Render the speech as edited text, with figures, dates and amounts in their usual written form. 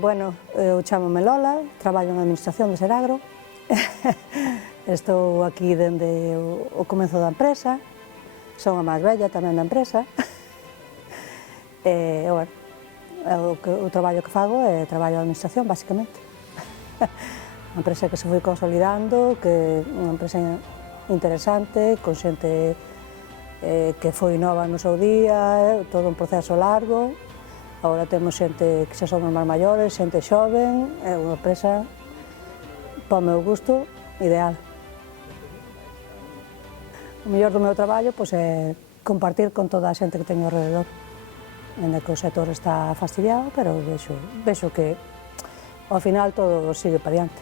Bueno, eu chamo-me Lola, traballo na Administración de Seragro. Estou aquí dende o comezo da empresa, son a máis bella tamén da empresa. Bueno, o traballo que fago é traballo de administración, basicamente. Unha empresa que se foi consolidando, que é unha empresa interesante, con xente que foi nova no seu día, todo un proceso largo. Agora temos xente que xa somos máis maiores, xente xoven, é unha empresa, para o meu gusto, ideal. O mellor do meu traballo é compartir con toda a xente que teño alrededor. Ainda que o sector está fastidiado, pero vexo que ao final todo sigue para diante.